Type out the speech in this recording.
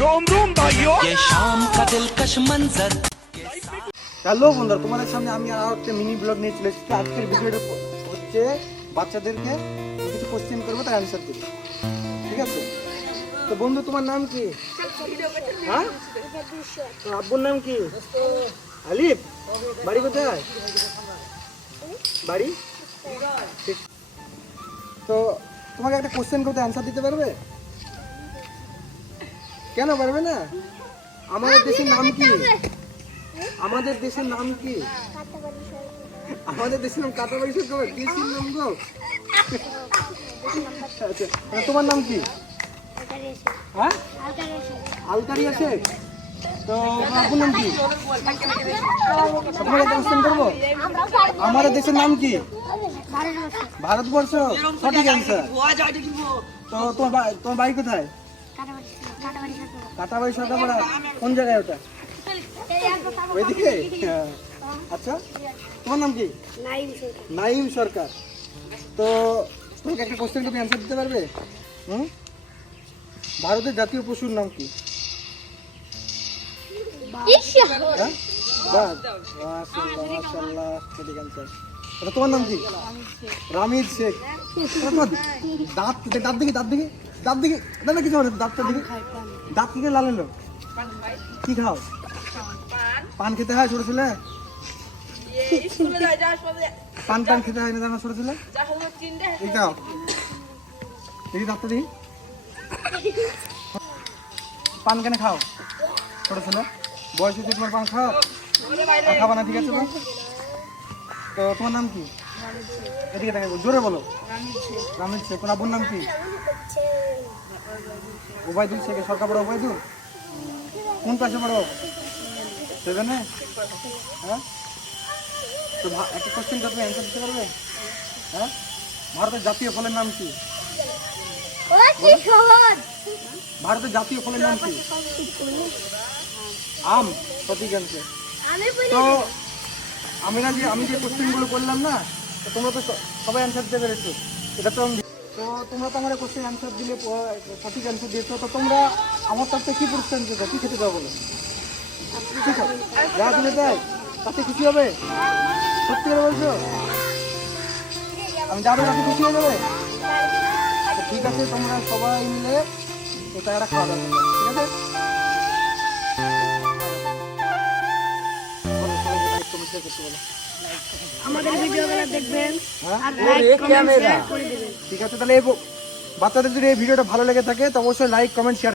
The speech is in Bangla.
रोम रोम भाइयों ये शाम का दिलकश मंजर। হ্যালো বন্ধুরা, তোমাদের সামনে আমি আর একটা মিনি ব্লগ নিয়ে চলে এসেছি। আজকের ভিডিওটা হচ্ছে বাচ্চাদেরকে কিছু কোশ্চেন করবো, তার অ্যান্সার দেবো, ঠিক আছে? তো বন্ধু, তোমার নাম কি? হ্যাঁ, তোর আব্বুর নাম কি? আলিফ। বাড়ি কোথায়? বাড়ি ঠিক। তো তোমাকে একটা কোশ্চেন করতে অ্যান্সার দিতে পারবে? কেন পারবে না? আমাদের দেশের নাম কি? আমাদের দেশের নাম কি? আমাদের দেশের নাম কাটাবাড়ি সরকার। দেশের নাম গো। আচ্ছা, তোমার নাম কি? হ্যাঁ, আলকারিয়া শেখ। তো আপনার নাম কি? আপনাকে একটা কোশ্চেন করবো। আমাদের দেশের নাম কি? ভারতবর্ষ। সঠিক অ্যান্সার। তো তোমার বাড়ি কোথায়? কাটাবাড়ি সরকার। কোন জায়গায় ওটা? ওইদিকে। আচ্ছা, তোমার নাম কি? নাইম সরকার। তো তোমাকে একটা কোশ্চেন তুমি অ্যান্সার দিতে পারবে? ভারতের জাতীয় পশুর নাম কি? হ্যাঁ, বাঘ। মাশাআল্লাহ, সঠিক অ্যান্সার। তোমার নাম কি? রামিদ শেখ। তোমার দাঁত দাঁত দেখি দাঁত দেখি দাঁত দেখি দাঁত কিছু মানে দাঁতটা দেখি। দাঁত কি লাল এলো? কি খাও? পান খেতে হয় ছোট ছেলে? পান পান খেতে হয় না জানো ছোট ছেলে? এই দাও দেখি দাঁতটা দেখি। পান কেন খাও ছোট ছেলে? বয়সে তোমার পান খাও? খাবা না, ঠিক আছে? তো তোমার নাম কি? এদিকে দেখে জোরে বলো। রামিদ শেখ। কোন আব্বুর নাম কি? ওবায়দুল শেখ। সরকার পড়ো ওবায়দুল। কোন ক্লাসে পড়ো? 7-এ। হ্যাঁ, তো একটা কোশ্চেন তুমি অ্যান্সার দিতে পারবে? হ্যাঁ, ভারতের জাতীয় ফলের নাম কি? ভারতের জাতীয় ফলের নাম কি? আম। সঠিক অ্যান্সার। তো আমি যে কোশ্চেনগুলো করলাম না, তো তোমরা তো সবাই অ্যান্সার দিতে পেরেছো। এটা তো তোমরা তো আমার কোশ্চেন অ্যান্সার দিলে, সঠিক অ্যান্সার দিয়েছো। তো তোমরা আমার তার থেকে কী পুরস্কার দিতে চাও? কী খেতে চাও বলো? যা দিলে তাই তাতে খুশি হবে? সত্যি করে বলছো? আমি যাবো, তাতে খুশি হয়ে যাবে? ঠিক আছে, তোমরা সবাই মিলে এটা একটা খাওয়া দাওয়া করবে, ঠিক আছে? আমাদের ভিডিওগুলো দেখবেন আর হ্যাঁ, লাইক কমেন্ট শেয়ার করে দিবেন। ঠিক আছে। তাহলে বাচ্চাদের যদি এই ভিডিওটা ভালো লেগে থাকে তো অবশ্যই লাইক কমেন্ট শেয়ার